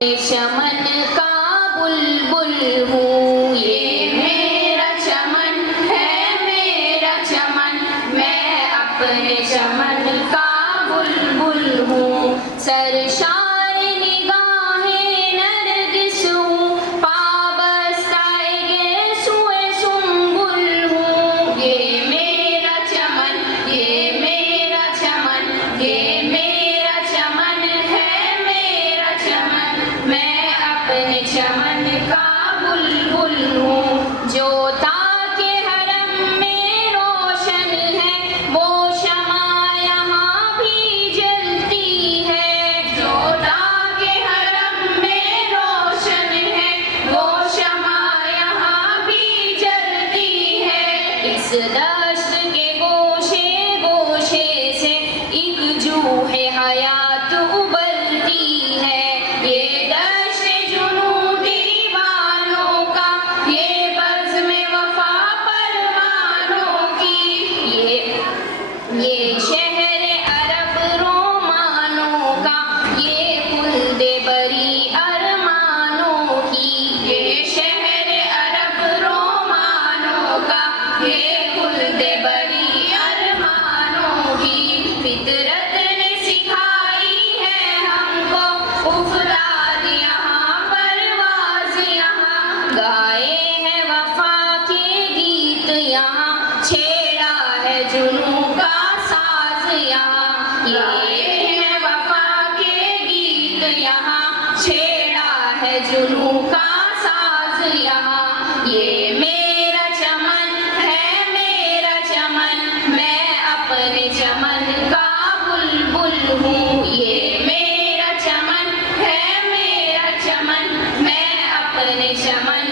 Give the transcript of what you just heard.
चमन का बुलबुल हूँ, ये मेरा चमन है, मेरा चमन। मैं अपने चमन का बुलबुल हूँ। सरशार निगाहें नरगिस हूँ, पाबस्ताए गेसुए सुंबुल हूँ। ये मेरा चमन, ये मेरा चमन, ये मेरा चमन है, मेरा चमन। मैं अपने चमन का बुलबुल हूँ। जो ताके हरम में रोशन है, वो शमा यहाँ भी जलती है। जो ताके हरम में रोशन है, वो शमा यहाँ भी जलती है। इस दश्त के गोशे गोशे से एक जूहे हयात उबलती है। ये दश्त जुनून दीवानों का, ये बज़्म वफा परवानों की। ये शहर अरब रोमानों का, ये खुल्दे बरी अरमानों की। ये शहर अरब रोमानों का, ये खुल्दे बरी अरमानों की। फितरत ने सिखाई है हमको उफराद यहाँ परवाज़ यहाँ। गाए हैं वफा के गीत यहाँ, छेड़ा है जुनूं का साज यहाँ। गाए हैं वफा के गीत यहाँ, छेड़ा है जुनूं का साज यहाँ। ये मेरा चमन है, मेरा चमन। मैं अपने चमन का बुलबुल हूँ। ये मेरा चमन है, मेरा चमन। मैं अपने चमन